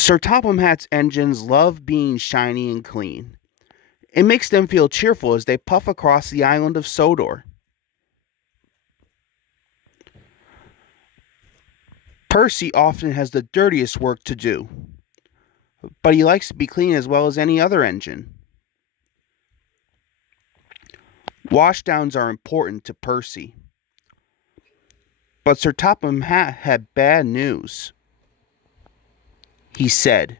Sir Topham Hatt's engines love being shiny and clean. It makes them feel cheerful as they puff across the island of Sodor. Percy often has the dirtiest work to do, but he likes to be clean as well as any other engine. Washdowns are important to Percy. But Sir Topham Hatt had bad news. He said.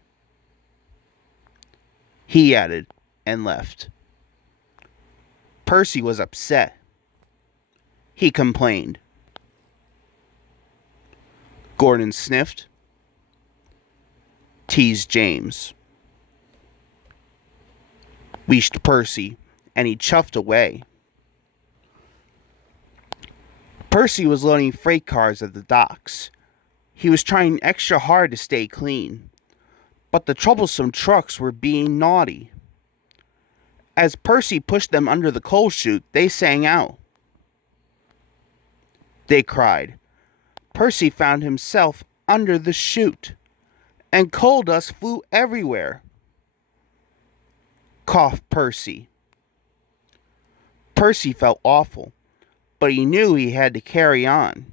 He added, and left. Percy was upset. He complained. Gordon sniffed, teased James, wheezed Percy, and he chuffed away. Percy was loading freight cars at the docks. He was trying extra hard to stay clean, but the troublesome trucks were being naughty. As Percy pushed them under the coal chute, they sang out. They cried. Percy found himself under the chute, and coal dust flew everywhere. Coughed Percy. Percy felt awful, but he knew he had to carry on.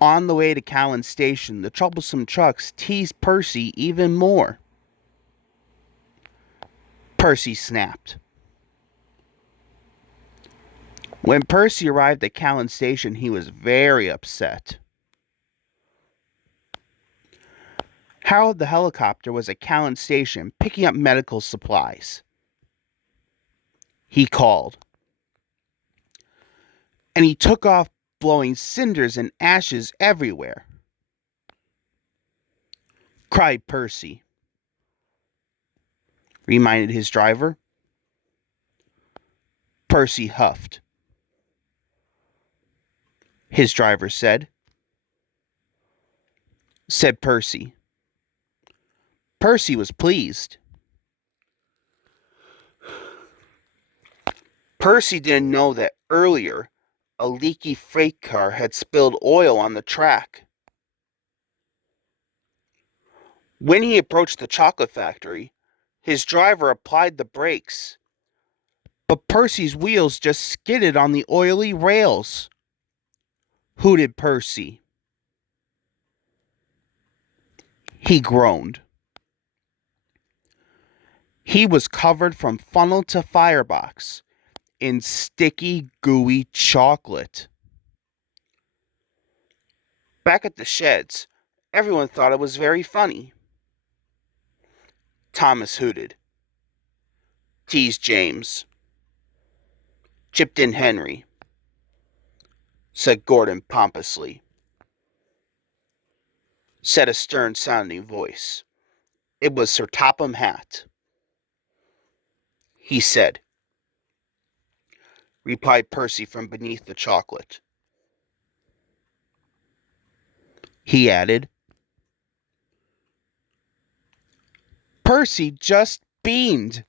On the way to Callan Station, the troublesome trucks teased Percy even more. Percy snapped. When Percy arrived at Callan Station, he was very upset. Harold the helicopter was at Callan Station picking up medical supplies. He called. And he took off blowing cinders and ashes everywhere. Cried Percy. Reminded his driver. Percy huffed. His driver said. Said Percy. Percy was pleased. Percy didn't know that earlier a leaky freight car had spilled oil on the track. When he approached the chocolate factory, his driver applied the brakes, but Percy's wheels just skidded on the oily rails. Hooted Percy. He groaned. He was covered from funnel to firebox in sticky, gooey chocolate. Back at the sheds, everyone thought it was very funny. Thomas hooted. Teased James. Chipped in Henry. Said Gordon pompously. Said a stern-sounding voice. It was Sir Topham Hatt. He said. Replied Percy from beneath the chocolate. He added. Percy just beamed.